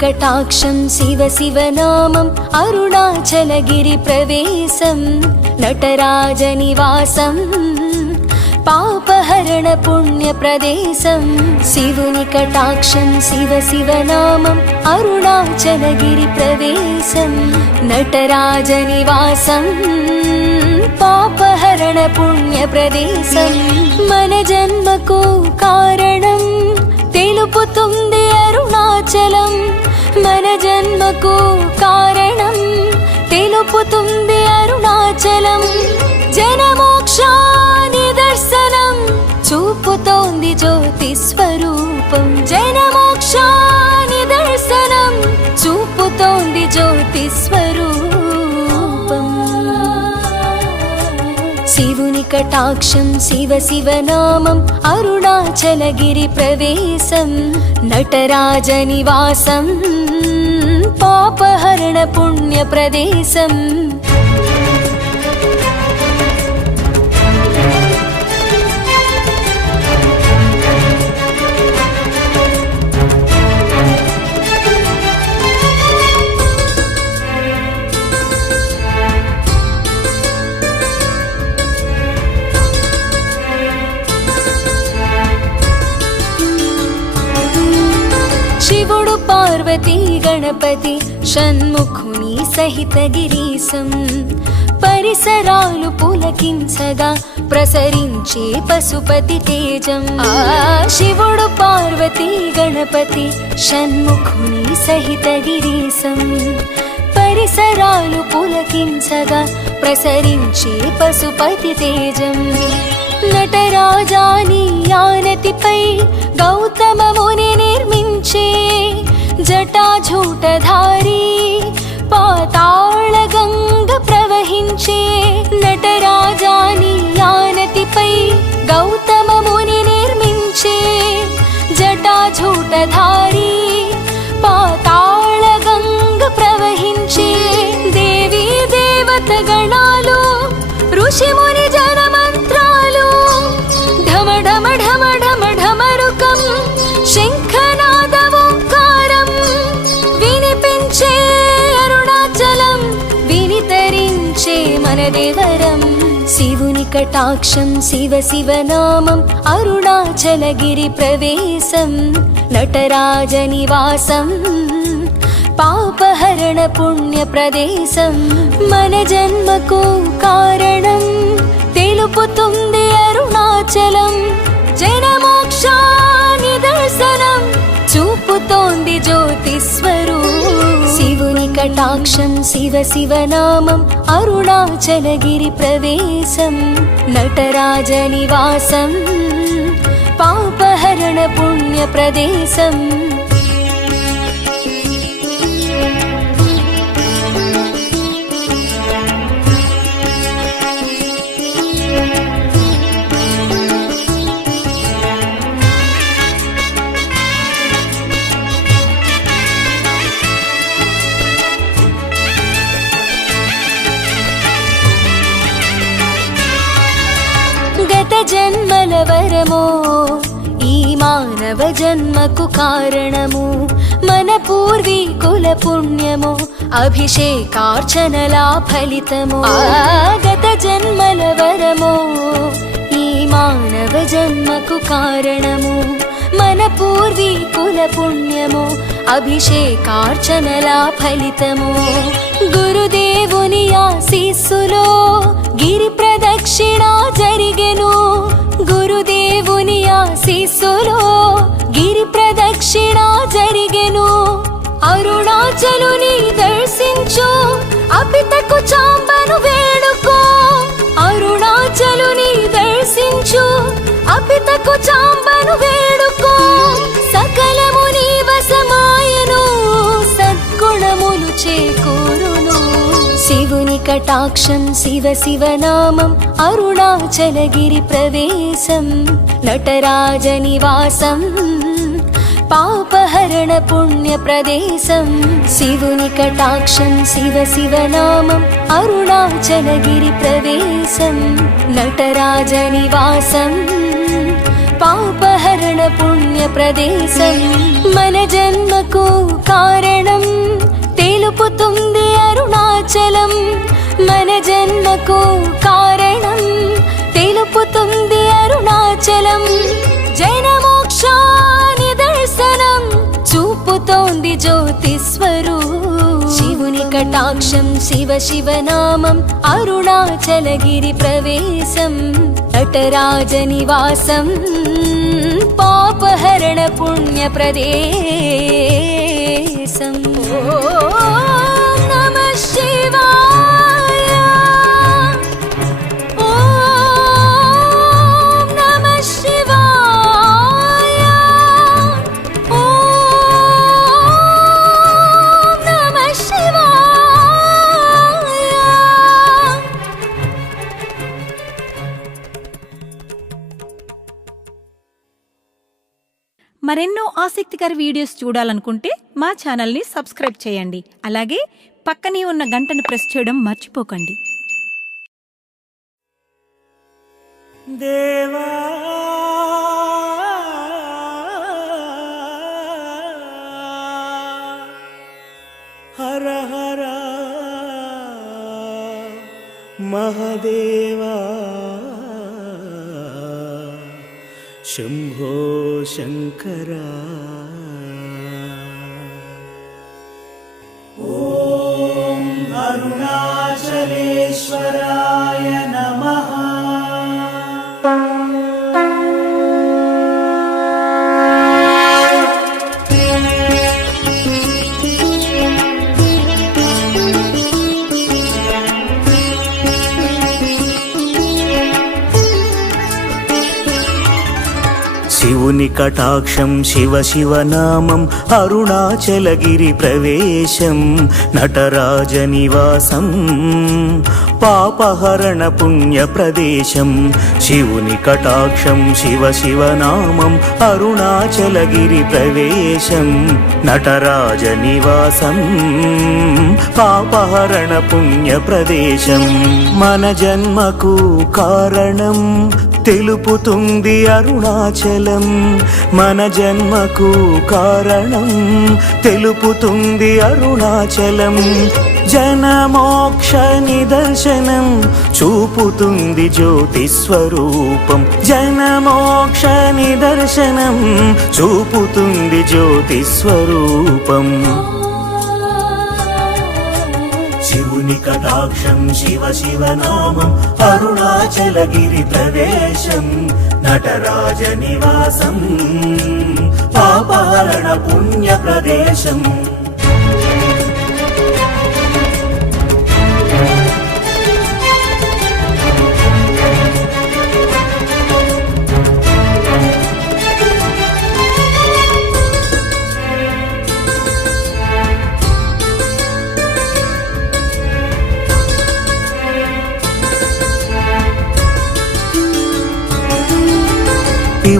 కటాక్షం శివ శివనామం అరుణాచలగిరి ప్రవేశం నటరాజ నివాసం పాపహరణ పుణ్య ప్రదేశం శివుని కటాక్షం శివ శివనామం అరుణాచలగిరి ప్రవేశం నటరాజ నివాసం పాపహరణ పుణ్య ప్రదేశం మన జన్మకు కారణం తెలుపుతుంది అరుణాచలం. మన జనమోక్ష నిదర్శనం చూపుతోంది జ్యోతి స్వరూపం. జనమోక్ష శివుని కటాక్షం శివ శివనామం అరుణాచలగిరి ప్రవేశం నటరాజ నివాసం పాపహరణ గణపతి షణ్ముఖుని సహిత గిరీశం. పరిసరాలు పులకించగా ప్రసరించే పశుపతి తేజం. శివుడు పార్వతి గణపతి షణ్ముఖుని సహిత గిరీశం. పరిసరాలు పులకించగా ప్రసరించే పశుపతి తేజం. నటరాజాని యానతిపై గా జటాజూటధారి శివుని కటాక్షం శివ శివనామం అరుణాచలగిరి ప్రవేశం నటరాజ నివాసం పాపహరణ పుణ్య ప్రదేశం చూపుతోంది జ్యోతి శివుని కటాక్షం శివ శివనామం అరుణాచలగిరి ప్రవేశం నటరాజ నివాసం పాపహరణ పుణ్య ప్రదేశం. జన్మల వరమో ఈ మానవ జన్మకు కారణము. మన పూర్వీకుల పుణ్యము అభిషేకార్చనల ఫలితము. గత జన్మల వరమో ఈ మానవ జన్మకు కారణము. మన పూర్వీకుల పుణ్యము అభిషేకార్చనల ఫలితము. గురుదేవుని ఆశీస్సులో గిరి దక్షిణ జరిగెను. గురుదేవుని ఆశీస్సులో గిరి ప్రదక్షిణ జరిగెను. అరుణాచలుని దర్శించు. అపితకు చాంబను వేడుకో. శివుని కటాక్షం శివ శివనామం అరుణాచలగిరి ప్రవేశం నటరాజ నివాసం పాపహరణ పుణ్య ప్రదేశం శివుని కటాక్షం శివ శివనామం అరుణాచలగిరి మన జన్మకు కారణం తెలుపుతుంది అరుణాచలం. జైనమోక్ష నిదర్శనం చూపుతోంది జ్యోతిస్వరు శివుని కటాక్షం శివ శివనామం అరుణాచలగిరి ప్రవేశం. నటరాజ నివాసం పాపహరణ పుణ్య ప్రదేశం. గారి వీడియోస్ చూడాలనుకుంటే మా ఛానల్ని సబ్స్క్రైబ్ చేయండి. అలాగే పక్కనే ఉన్న గంటను ప్రెస్ చేయడం మర్చిపోకండి. దేవా! హర హర మహదేవా! शम्भो शङ्करा శివుని కటాక్షం శివ శివనామం అరుణాచలగిరి ప్రవేశం నటరాజ నివాసం పాపహరణ పుణ్య ప్రదేశం శివుని కటాక్షం శివ శివనామం అరుణాచలగిరి ప్రవేశం నటరాజ నివాసం పాపహరణ పుణ్య ప్రదేశం మన జన్మకు కారణం తెలుపుతుంది అరుణాచలం. మన జన్మకు కారణం తెలుపుతుంది అరుణాచలం. జనమోక్ష నిదర్శనం చూపుతుంది జ్యోతి స్వరూపం. జనమోక్ష నిదర్శనం చూపుతుంది జ్యోతి శివుని కటాక్షం శివ శివనామం అరుణాచలగిరి ప్రవేశం నటరాజ నివాసం పాపారణ పుణ్య ప్రదేశం.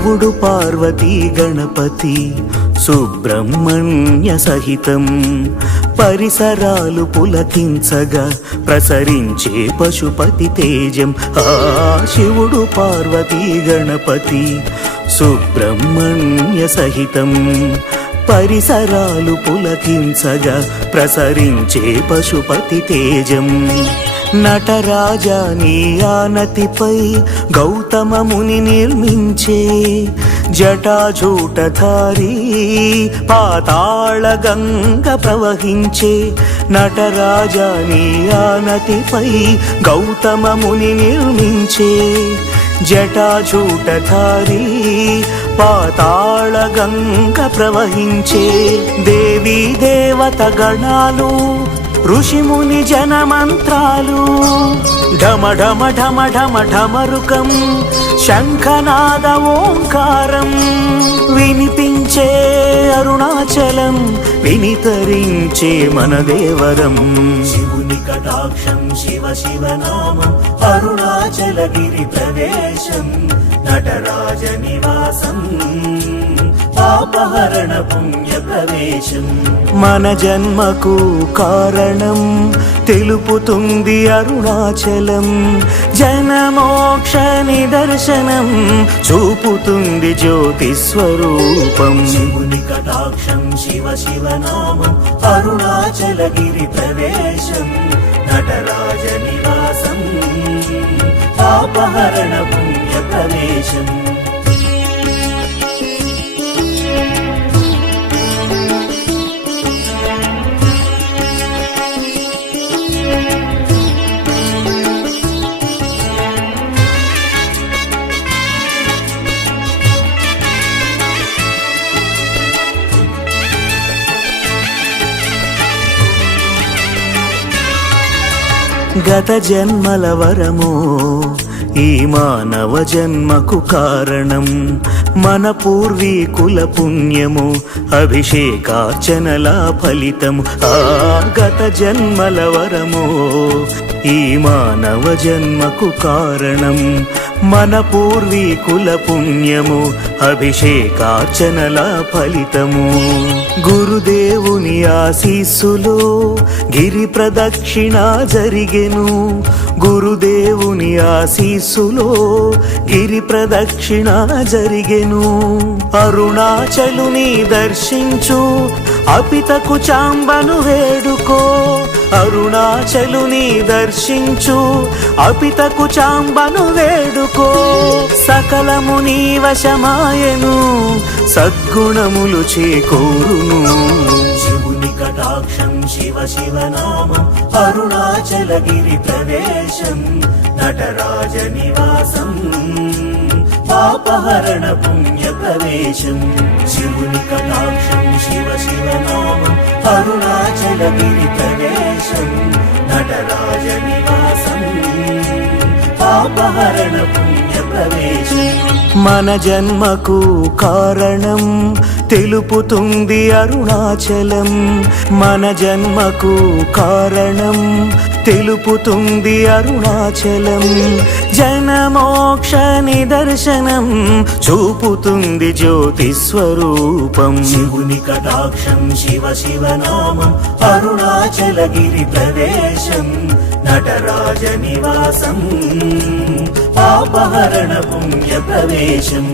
శివుడు పార్వతీ గణపతి సుబ్రహ్మణ్య సహితం. పరిసరాలు పులకించగా ప్రసరించే పశుపతి తేజం. ఆ శివుడు పార్వతీ గణపతి సుబ్రహ్మణ్య సహితం. పరిసరాలు పులకించగా ప్రసరించే పశుపతి తేజం. నటరాజా నీ ఆనతిపై గౌతమ ముని నిర్మించే జటాజూటధారి పాతాళ గంగ ప్రవహించే నటరాజా నీ ఆనతిపై గౌతమ ముని నిర్మించే జటాజూటధారి పాతాళ గంగ ప్రవహించే దేవీ దేవత గణాలు ఋషిముని జనమంత్రాలు. ఢమ ఢమ ఢమ ఢమ ఢమరుకం శంఖనాద ఓంకారం. వినిపించే అరుణాచలం వినితరించే మన దేవరం. శివుని కటాక్షం శివ శివనామం అరుణాచలగిరి ప్రవేశం నటరాజ నివాసం పాపహరణ పుణ్య ప్రవేశం. మన జన్మకు కారణం తెలుపుతుంది అరుణాచలం. జనమోక్ష నిదర్శనం చూపుతుంది జ్యోతి స్వరూపం. శివుని కటాక్షం శివ శివ నామం అరుణాచలగిరి ప్రవేశం నటరాజ నివాసం పాపహరణ పుణ్య ప్రవేశం. గత జన్మల వరము ఈ మానవ జన్మకు కారణం మన పూర్వీకుల పుణ్యము అభిషేకార్చనల ఫలితము. ఆ గత జన్మల వరము ఈ మానవ జన్మకు కారణం మన పూర్వీకుల పుణ్యము అభిషేకార్చనల ఫలితము. గురుదేవుని ఆశీస్సులో గిరి ప్రదక్షిణ జరిగెను. గురుదేవుని ఆశీస్సులో గిరి ప్రదక్షిణ జరిగెను. అరుణాచలుని దర్శించు అపితకు చాంబను వేడుకో అరుణాచలుని దర్శించు. అపితకు చాంబను వేడుకో సకలము నీ వశమాయను సద్గుణములు చేకూరును. శివుని కటాక్షం శివ శివనామం అరుణాచలగిరి ప్రవేశం నటరాజ నివాసం. పాపహరణ పుణ్య ప్రవేశం. శివుని కటాక్షం శివ శివ నామం అరుణాచలగిరి ప్రవేశం. నటరాజ నివాసం పాపహరణ పుణ్య ప్రవేశం. మన జన్మకు కారణం తెలుపుతుంది అరుణాచలం. మన జన్మకు కారణం తెలుపుతుంది అరుణాచలం. జనమోక్ష నిదర్శనం చూపుతుంది జ్యోతి స్వరూపం. శివుని కటాక్షం శివ శివనామం అరుణాచలగిరి ప్రవేశం నటరాజ నివాసం. పాపహరణ పుణ్య ప్రవేశం